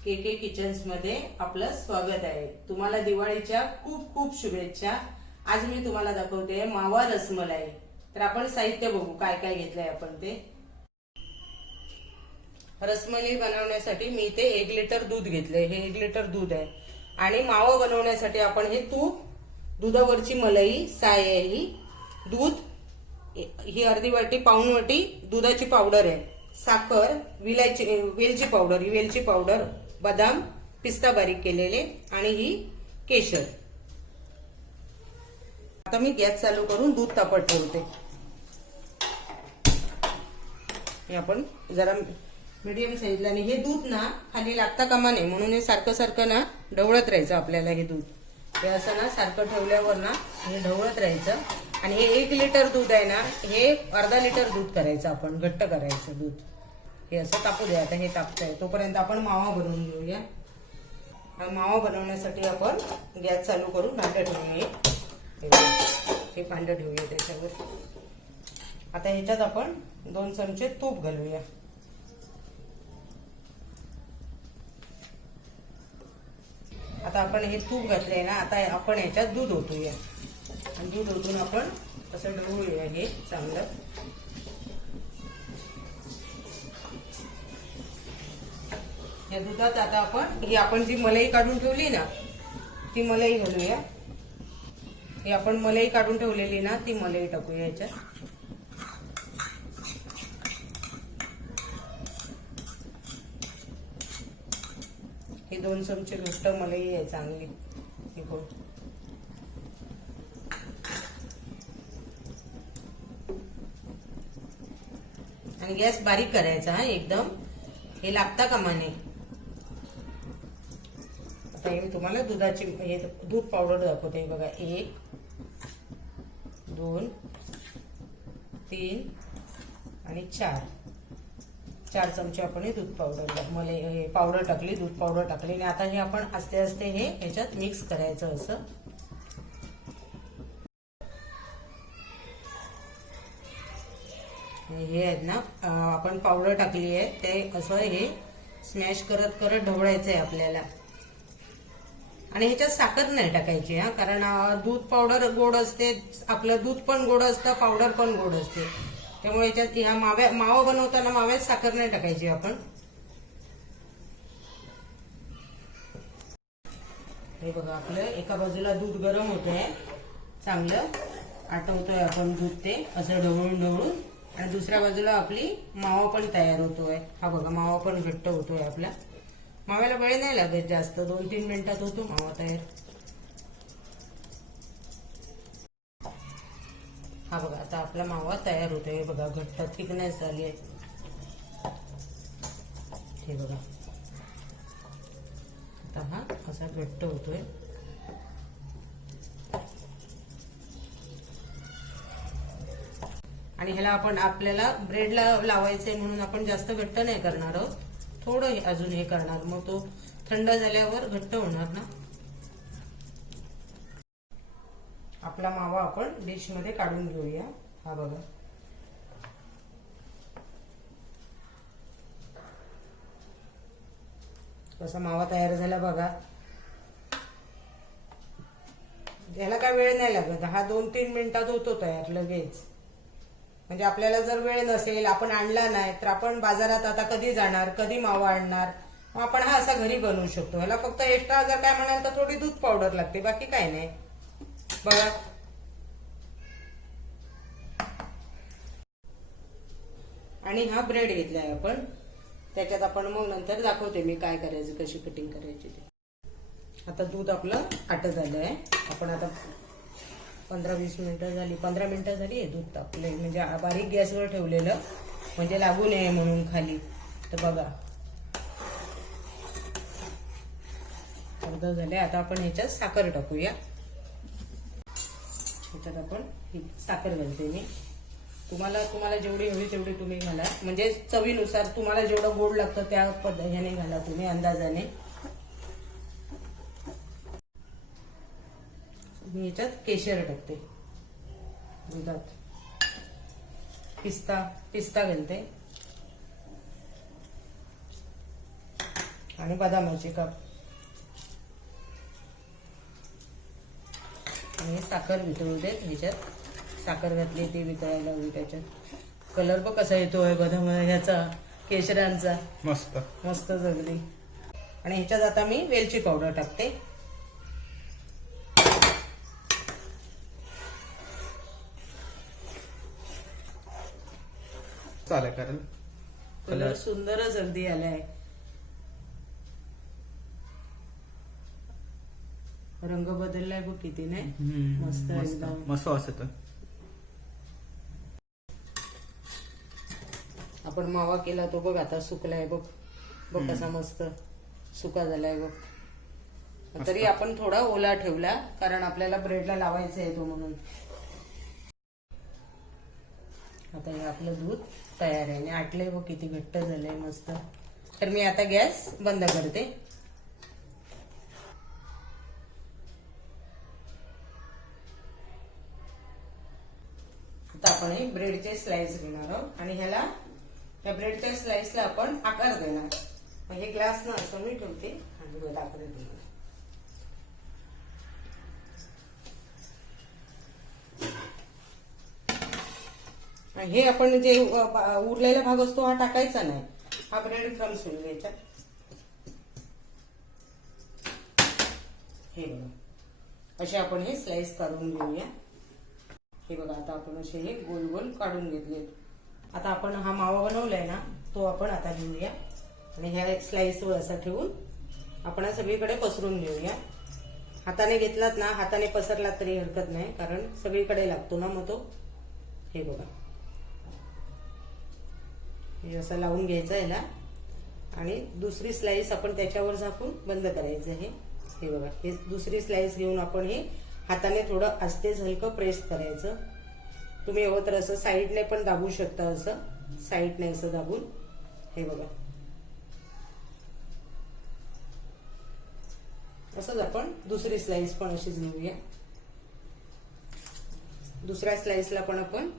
के kitchens मध्ये आपलं स्वागत आहे। तुम्हाला दिवाळीच्या खूप खूप शुभेच्छा। आज मी तुम्हाला दाखवते मावा रसमलाई। तर आपण साहित्य बघू काय काय घेतलंय आपण ते। रसमलाई बनवण्यासाठी मी इथे 1 लिटर दूध घेतलंय। हे 1 लिटर दूध आहे आणि मावा बनवण्यासाठी आपण हे तूप, दुधावरची मलाई, साय आहे ही, दूध, ही अर्धी वाटी पाऊण वाटी दुधाची पावडर आहे, साखर, वेलची पावडर, ही वेलची पावडर, बदाम, पिस्ता बारीक केलेले आणि ही केशर। आता मी गॅस चालू करून दूध तापत ठेवते। हे आपण जरा मीडियम साईजला, आणि हे दूध ना खाली लागता कामा नये म्हणून हे सारखं सारखं ना ढवळत राहायचं आपल्याला। हे दूध हे असं ना सारखं ठेवल्यावर ना हे ढवळत राहायचं। आणि हे 1 लिटर दूध आहे ना, हे अर्धा लिटर दूध करायचं आपण, घट्ट करायचं दूध। हे असं तापू द्या। आता हे तापतंय तोपर्यंत आपण मावा बनवून घेऊया। मावा बनवण्यासाठी आपण गॅस चालू करून भांडं ठेवूया। हे भांडं ठेवूया त्याच्यावर। आता ह्याच्यात आपण 2 चमचे तूप घालूया। आता आपण हे तूप घातलंय ना, आता आपण ह्याच्यात दूध ओतूया आणि दूध ओतून आपण असं ढवळूया हे चांगलं। या दुधात आता आपण जी मलाई काढून ठेवली ना, ती मलाई घालूया। ही आपण मलाई काढून ठेवलेली ना, ती मलाई टाकूया ह्याच्यात। हे 2 चमचे घट्ट मलाई आहे चांगली। आणि गॅस बारीक करायचा हा एकदम, हे लागता कामा नये। आता मी तुम्हाला दुधाची हे दूध पावडर दाखवते बघा। 1 2 3 आणि 4 चमचे आपण हे दूध पावडर हे पावडर टाकली, दूध पावडर टाकली। आणि आता हे आपण आस्ते आस्ते हे ह्याच्यात मिक्स करायचं असं। हे आहेत ना आपण पावडर टाकली आहे, ते असं हे स्मॅश करत करत ढवळायचं आहे आपल्याला। आणि ह्याच्यात साखर नाही टाकायची हा, कारण दूध पावडर गोड असते, आपलं दूध पण गोड असतं, पावडर पण गोड असते, त्यामुळे ह्याच्यात ह्या मावा बनवताना माव्यात साखर नाही टाकायची आपण। हे बघा आपलं एका बाजूला दूध गरम होतंय, चांगलं आटवतोय आपण दूध ते असं ढवळून ढवळून, आणि दुसऱ्या बाजूला आपली मावा पण तयार होतोय। हा बघा मावा पण घट्ट होतोय आपला। माव्याला वेळ नाही लागत जास्त, 2-3 मिनिटात होतो मावा तयार। हा बघा आता आपला मावा तयार होतोय बघा, घट्ट थिकनेस झाली आहे। हे बघा आता हा असा घट्ट होतोय। आणि ह्याला आपल्याला ब्रेडला लावायचंय म्हणून आपण जास्त घट्ट नाही करणार आहोत, थोडं अजून हे करणार, मग तो थंड झाल्यावर घट्ट होणार ना। आपला मावा आपण डिश मध्ये काढून घेऊया। हा बघा कसा मावा तयार झाला बघा। याला काय वेळ नाही लागत, हा 2-3 मिनिटात होतो तयार लगेच। म्हणजे आपल्याला जर वेळ नसेल, आपण आणला नाही, तर आपण बाजारात आता कधी जाणार, कधी मावा आणणार, मग आपण हा असा घरी बनवू शकतो। ह्याला फक्त एक्स्ट्रा जर काय म्हणाल तर थोडी दूध पावडर लागते, बाकी काय नाही बघा। आणि हा ब्रेड घेतलाय आपण, त्याच्यात आपण मग नंतर दाखवते मी काय करायचं, कशी कटिंग करायची ते। आता दूध आपलं आटत आलंय, आपण आता 15-20 मिनिटं झाली, 15 मिनिटं झाली हे दूध तापलंय, म्हणजे बारीक गॅसवर ठेवलेलं म्हणजे लागू नये म्हणून खाली। तर बघा अर्ध झाले। आता आपण ह्याच्यात साखर टाकूया। ह्याच्यात आपण साखर घालते मी, तुम्हाला जेवढी हवी तेवढी तुम्ही घाला, म्हणजे चवीनुसार तुम्हाला जेवढं गोड लागतं त्या पद्धतीने घाला तुम्ही अंदाजाने। मी ह्याच्यात केशर टाकते दुधात, पिस्ता घालते, आणि बदामाचे काप आणि साखर वितळू देत. ह्याच्यात साखर घातली ती वितळायला हवी. त्याच्यात कलर पण कसा येतोय बदाम ह्याचा केशरांचा, मस्त मस्तच अगदी. आणि ह्याच्यात आता मी वेलची पावडर टाकते. चालेल कारण कलर सुंदरच अगदी आलाय. रंग बदललाय बघ किती नाही. मस्त एकदम मस्त वास येतो. आपण मावा केला तो बघ आता सुकलाय बघ. बघ कसा मस्त सुका झालाय बघ. तरी आपण थोडा ओला ठेवला कारण आपल्याला ब्रेडला लावायचा आहे तो म्हणून. आता हे आपलं दूध तयार आहे आणि आटलंय बघ किती घट्ट झालंय मस्त. तर मी आता गॅस बंद करते. आता आपण हे ब्रेडचे स्लाइस घेणार आहोत आणि ह्याला या ब्रेडच्या स्लाइसला आपण आकार देणार. हे ग्लास ना असं मी ठेवते आणि दाखवते तुम्हाला. हे आपण जे उरलेला भाग असतो हा टाकायचा नाही. हा ब्रेड क्रम्स होईल याच्यात. हे बघा असे आपण हे स्लाइस काढून घेऊया. हे बघा आता आपण असे हे गोल गोल काढून घेतले. आता आपण हा मावा बनवलाय ना तो आपण आता घेऊया आणि ह्या स्लाइसवर असा ठेवून आपण सगळीकडे पसरून घेऊया. हाताने घेतलात ना हाताने पसरलात तरी हरकत नाही कारण सगळीकडे लागतो ना मग तो. हे बघा हे असं लावून घ्यायचं याला आणि दुसरी स्लाइस आपण त्याच्यावर झाकून बंद करायचं. हे बघा हे दुसरी स्लाइस घेऊन आपण हे हाताने थोडं आस्ते हलकं प्रेस करायचं. तुम्ही हवं तर असं साईडने पण दाबू शकता. असं साईडने असं दाबून हे बघा असंच आपण दुसरी स्लाइस पण अशीच घेऊया. दुसऱ्या स्लाइसला पण आपण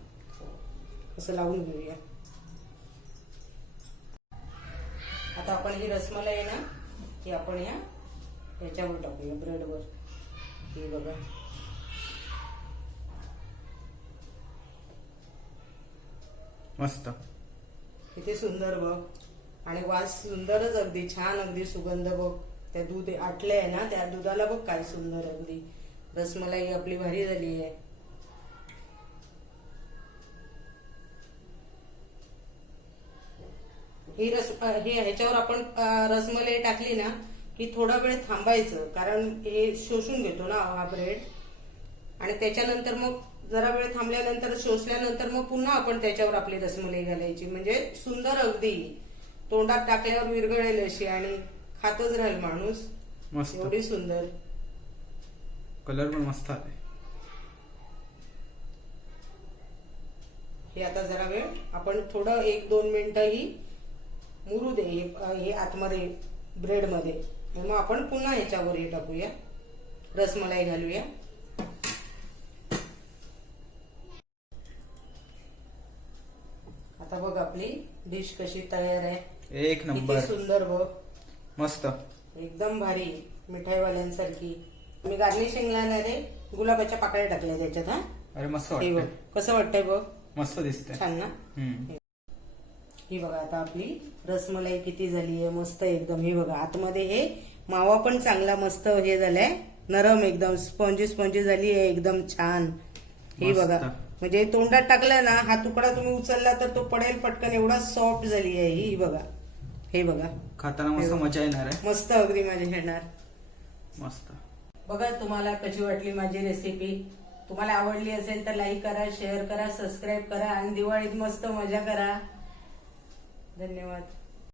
असं लावून घेऊया. आता आपण ही रसमलाई आहे ना ही आपण याच्यावर टाकूया ब्रेडवर. हे बघा मस्त किती सुंदर बघ आणि वास सुंदरच अगदी छान अगदी सुगंध बघ. त्या दूध आटले आहे ना त्या दुधाला बघ काय सुंदर अगदी रसमलाई आपली भारी झाली आहे. ही ह्याच्यावर आपण रसमलाई टाकली ना की थोडा वेळ थांबायचं कारण हे शोषून घेतो ना हा ब्रेड. आणि त्याच्यानंतर मग जरा वेळ थांबल्यानंतर शोषल्यानंतर मग पुन्हा आपण त्याच्यावर आपली रसमलाई घालायची. म्हणजे सुंदर अगदी तोंडात टाकल्यावर विरघळेल अशी आणि खातच राहील माणूस. मस्त एवढी सुंदर. कलर पण मस्त आहे. हे आता जरा वेळ आपण थोडं 1-2 मिनिटं ही मुरू दे हे आतमध्ये ब्रेड मध्ये. मग आपण पुन्हा ह्याच्यावर हे टाकूया रसमलाई घालूया. आता बघ आपली डिश कशी तयार आहे. एक नंबर सुंदर बघ मस्त एकदम भारी मिठाईवाल्यांसारखी. मी गार्निशिंगला रे गुलाबाच्या पाकळ्या टाकल्या त्याच्यात. हा अरे मस्त हे बघ वाटतंय. कसं वाटतंय बघ मस्त दिसतंय. छान ना. ही बघा आता आपली रसमलाई किती झाली आहे मस्त एकदम. ही बघा आतमध्ये हे मावा पण चांगला मस्त हे झालाय नरम एकदम स्पॉन्जी स्पॉन्जी झाली आहे एकदम छान. ही बघा म्हणजे तोंडात टाकलं ना हा तुकडा तुम्ही उचलला तर तो पडेल पटकन एवढा सॉफ्ट झाली आहे ही बघा. हे बघा खाताना मस्त मजा येणार आहे. मस्त अगदी मजा येणार. मस्त बघा तुम्हाला कशी वाटली माझी रेसिपी. तुम्हाला आवडली असेल तर लाईक करा शेअर करा सबस्क्राईब करा आणि दिवाळीत मस्त मजा करा. धन्यवाद.